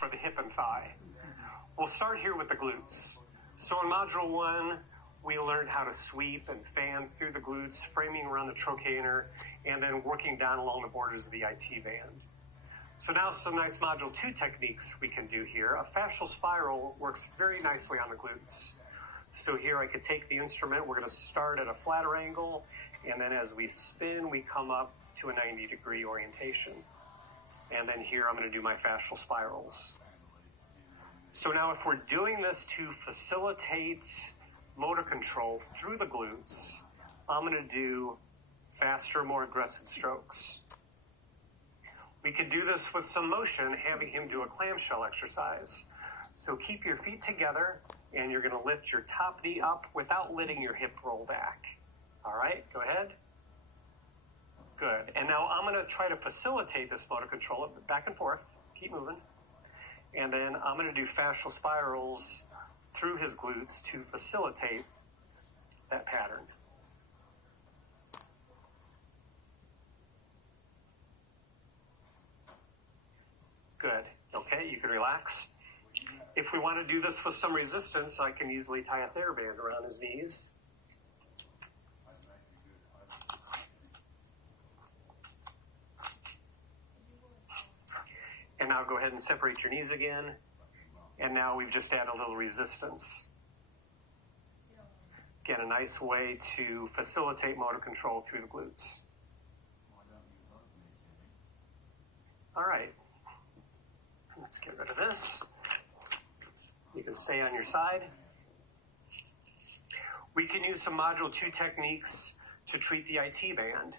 for the hip and thigh. We'll start here with the glutes. So in Module 1, we learned how to sweep and fan through the glutes, framing around the trochanter, and then working down along the borders of the IT band. So now some nice Module 2 techniques we can do here. A fascial spiral works very nicely on the glutes. So here I could take the instrument, we're going to start at a flatter angle, and then as we spin, we come up to a 90-degree orientation. And then here I'm going to do my fascial spirals. So now if we're doing this to facilitate motor control through the glutes, I'm going to do faster, more aggressive strokes. We could do this with some motion, having him do a clamshell exercise. So keep your feet together, and you're going to lift your top knee up without letting your hip roll back. All right, go ahead. Good. And now I'm going to try to facilitate this motor control back and forth. Keep moving. And then I'm going to do fascial spirals through his glutes to facilitate that pattern. Good. Okay, you can relax. If we want to do this with some resistance, I can easily tie a TheraBand around his knees. And now go ahead and separate your knees again. And now we've just added a little resistance. Again, a nice way to facilitate motor control through the glutes. All right. Let's get rid of this. You can stay on your side. We can use some Module 2 techniques to treat the IT band.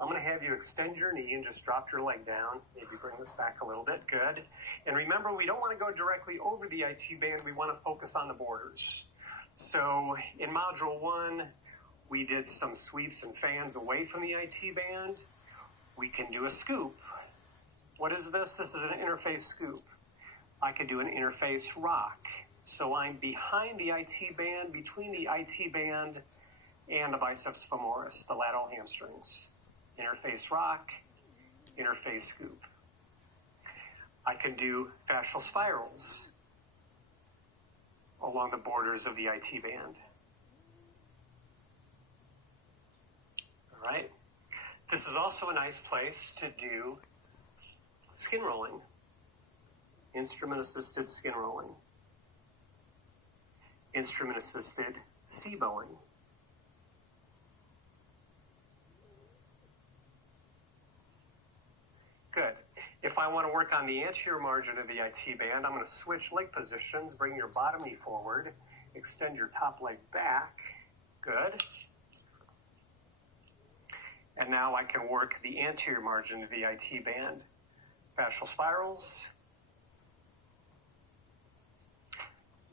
I'm going to have you extend your knee and just drop your leg down. Maybe bring this back a little bit. Good. And remember, we don't want to go directly over the IT band. We want to focus on the borders. So in Module 1, we did some sweeps and fans away from the IT band. We can do a scoop. What is this? This is an interface scoop. I could do an interface rock. So I'm behind the IT band, between the IT band and the biceps femoris, the lateral hamstrings. Interface rock, interface scoop. I can do fascial spirals along the borders of the IT band. All right. This is also a nice place to do skin rolling, instrument-assisted skin rolling, instrument-assisted SIBOing. Good. If I want to work on the anterior margin of the IT band, I'm going to switch leg positions, bring your bottom knee forward, extend your top leg back. Good. And now I can work the anterior margin of the IT band. Fascial spirals,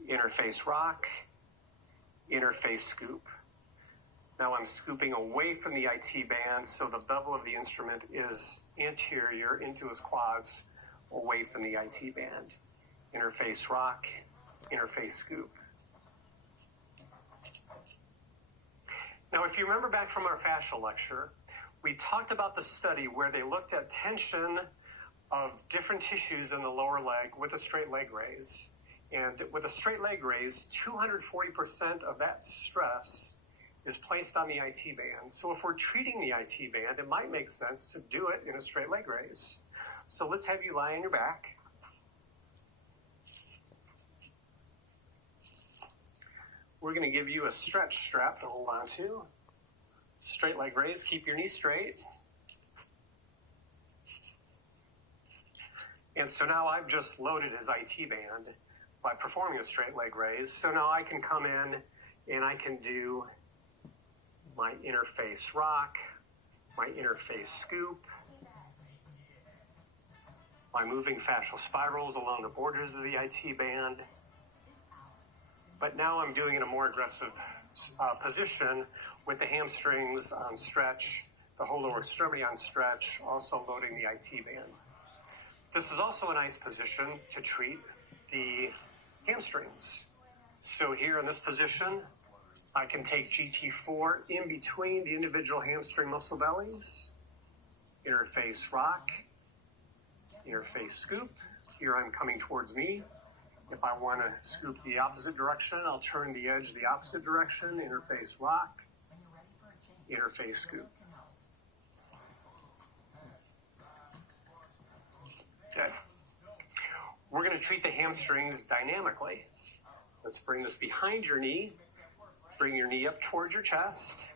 interface rock, interface scoop. Now I'm scooping away from the IT band, so the bevel of the instrument is anterior into his quads, away from the IT band. Interface rock, interface scoop. Now, if you remember back from our fascial lecture, we talked about the study where they looked at tension of different tissues in the lower leg with a straight leg raise. And with a straight leg raise, 240% of that stress is placed on the IT band. So if we're treating the IT band, it might make sense to do it in a straight leg raise. So let's have you lie on your back. We're going to give you a stretch strap to hold on to. Straight leg raise, keep your knee straight. And so now I've just loaded his IT band by performing a straight leg raise. So now I can come in and I can do my interface rock, my interface scoop, my moving fascial spirals along the borders of the IT band. But now I'm doing it in a more aggressive position with the hamstrings on stretch, the whole lower extremity on stretch, also loading the IT band. This is also a nice position to treat the hamstrings. So here in this position, I can take GT4 in between the individual hamstring muscle bellies, interface rock, interface scoop, Here I'm coming towards me. If I want to scoop the opposite direction, I'll turn the edge the opposite direction, interface lock, interface scoop. Good. We're going to treat the hamstrings dynamically. Let's bring this behind your knee. Bring your knee up towards your chest.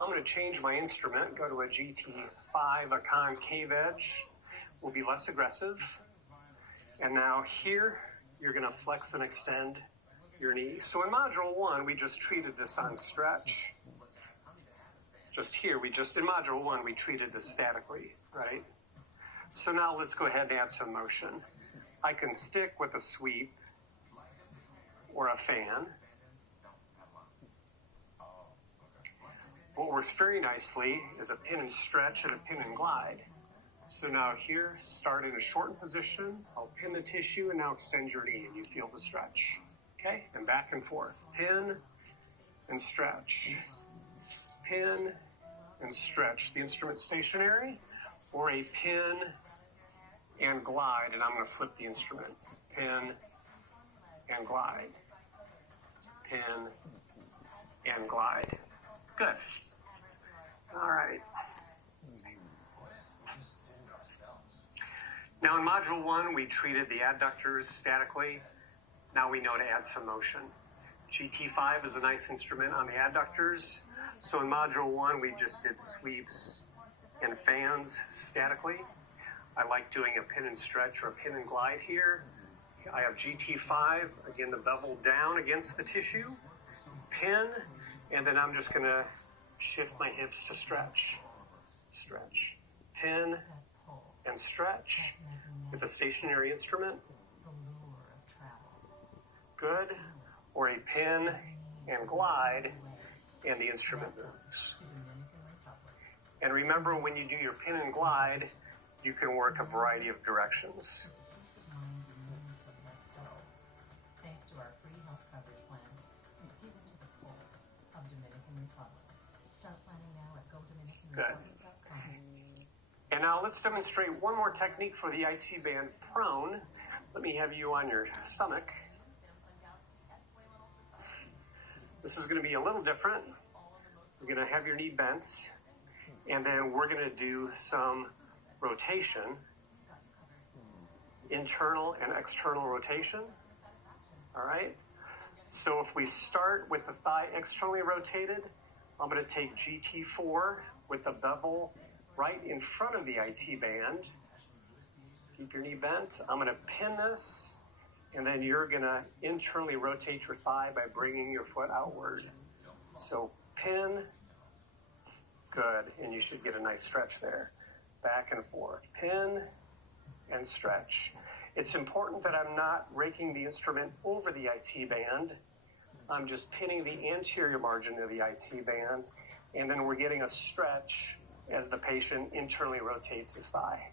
I'm going to change my instrument, go to a GT5, a concave edge. Will be less aggressive. And now here, you're going to flex and extend your knee. So in Module 1, we just treated this on stretch. Just here, in Module 1, we treated this statically, right? So now let's go ahead and add some motion. I can stick with a sweep or a fan. What works very nicely is a pin and stretch and a pin and glide. So now here, start in a shortened position. I'll pin the tissue and now extend your knee and you feel the stretch. Okay, and back and forth. Pin and stretch. Pin and stretch. The instrument stationary, or a pin and glide, and I'm going to flip the instrument. Pin and glide. Pin and glide. Good. All right. Now in Module 1, we treated the adductors statically. Now we know to add some motion. GT5 is a nice instrument on the adductors. So in Module 1, we just did sweeps and fans statically. I like doing a pin and stretch or a pin and glide here. I have GT5, again, the bevel down against the tissue, pin, and then I'm just going to shift my hips to stretch. Stretch. Pin and stretch with a stationary instrument. Good. Or a pin and glide, and the instrument moves. And remember, when you do your pin and glide, you can work a variety of directions. Thanks to our free health coverage plan, given to the full of Dominican Republic. Start planning now at GoDominicanRepublic.com. And now let's demonstrate one more technique for the IT band prone. Let me have you on your stomach. This is going to be a little different. You're going to have your knee bent, and then we're going to do some rotation, internal and external rotation. All right? So if we start with the thigh externally rotated, I'm going to take GT4 with the bevel right in front of the IT band. Keep your knee bent. I'm going to pin this, and then you're going to internally rotate your thigh by bringing your foot outward. So pin, good, and you should get a nice stretch there. Back and forth, pin and stretch. It's important that I'm not raking the instrument over the IT band. I'm just pinning the anterior margin of the IT band, and then we're getting a stretch as the patient internally rotates his thigh.